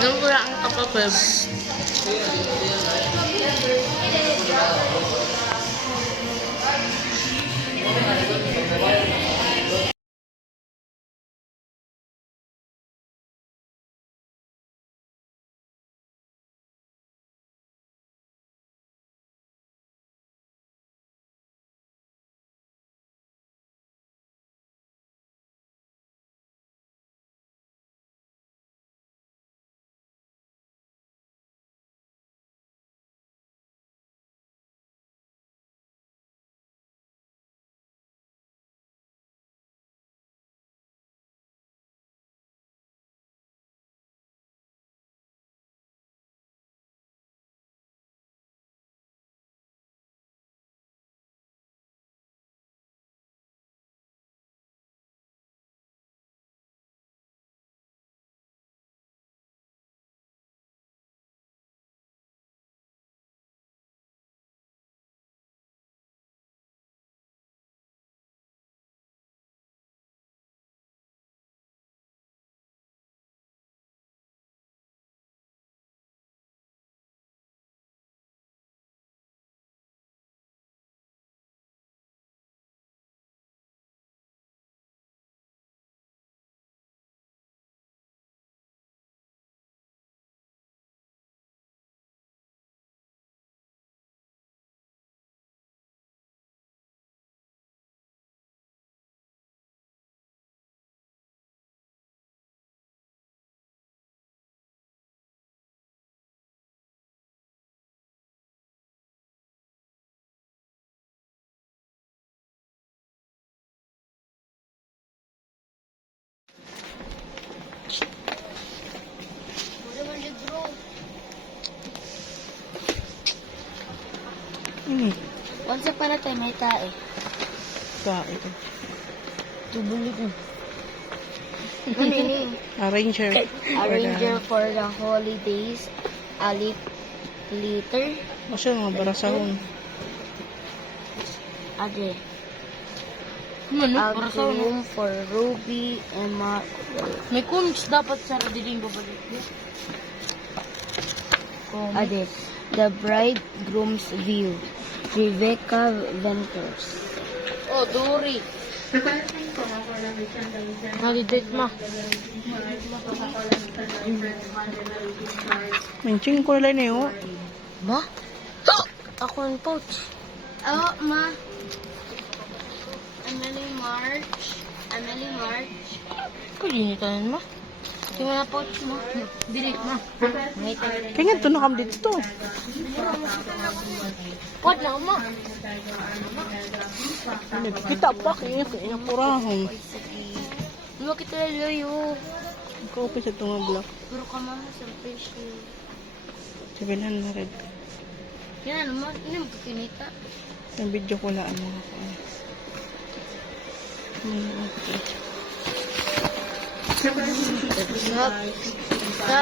Nang wala ang kapapeb. Once upon a time, may tae. Tae. Tubulig mo. Ano yun? Arranger. Arranger for the holidays. Alip liter. Masya mga barasahon. Ade. Ano? Para sa Room for Ruby, Emma. may cones dapat sa radiling babalik. Ade. The Bridegroom's View. Rebecca Ventures. Oh, Dory. Holiday ma. Menching ko lang niyo. Ba? Ako ang pouch. Oh, ma. Emily March. Kujinitan ma. Di mo na pouch mo. Delete ma. Kaya nga ito nakam dito. Pod na ma. Kita pa kaya kaya kurahon. Ano kita layo? Ikaw pa sa itong block. Pero ka mama sa facial. 700. Yan, ano mo? Ini mo kakinita. Yung video ko lang mga ko.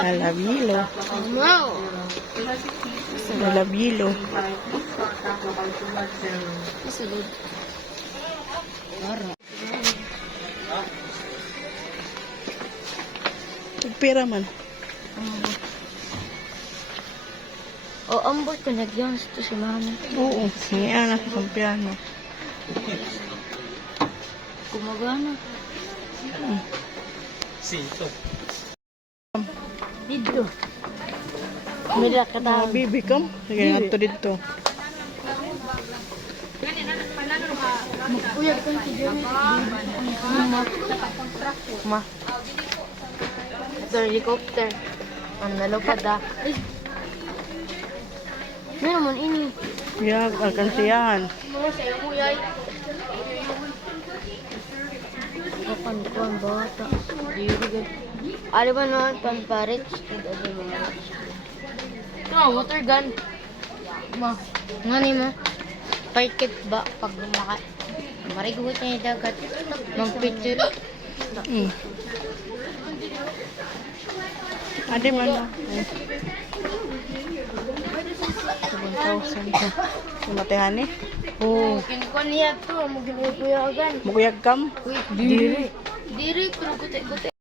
Malabilo. Wow! Malabilo. Masulod. Para. Pagpira man. O, ambot ka nagyan ito si mami. Oo. Ngayon na sa piano. Kumagana. Dito. Mira ka Mga tawag. bibi kam. Sige nga ito dito. Uyag ka si Jenny. Ma. Ito helicopter. Ang nalupad ah. Meron man ini. Yag, alkansiyahan. Mga sa'yo mo yay. Kapan ko ang bata. Ano ba naman panparit? Ito, water gun. Ma. Ngani mo? Parkit ba pag lumaka? Mariguhit niya yung dagat. Mag-picture. Adi man na. 7,000 ka. Sumatehan eh. Oo. Kinukuha niya ito. Mag-inukuyagan. Mukuyag kam. Diri. Diri, pero guti-guti.